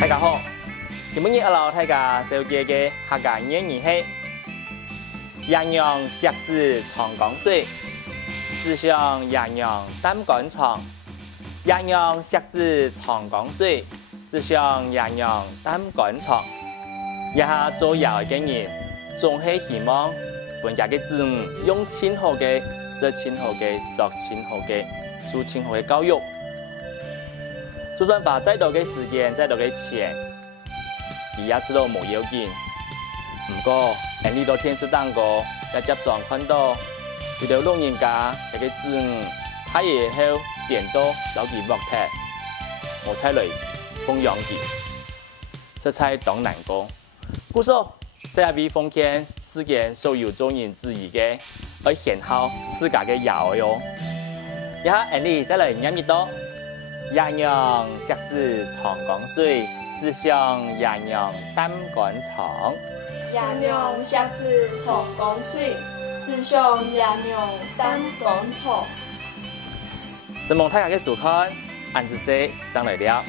大家好，今日阿老大家小姐嘅客家谚语係：洋洋石子长江水，只想洋洋担杆长。洋洋石子长江水，只想洋洋担杆长。一下做谣嘅人，總係希望本家嘅子女用親好嘅、識親好嘅、作親好嘅、受親好嘅教育。就算花再多嘅時間、再多嘅錢，佢也知道冇要緊。不過，呢度電視當過，也接常看到有啲老人家佢嘅子女睇嘢後電到攞佢木牌，我才來供養佢，這才當難過。故說，在下邊奉勸世間所有做人之義嘅，要顯好自家嘅謠喲。一下你再來念一道。洋洋石子長江水，只想洋洋擔杆長。洋洋石子長江水，只想洋洋擔杆長。希望大家嘅收看，按住些，將來了。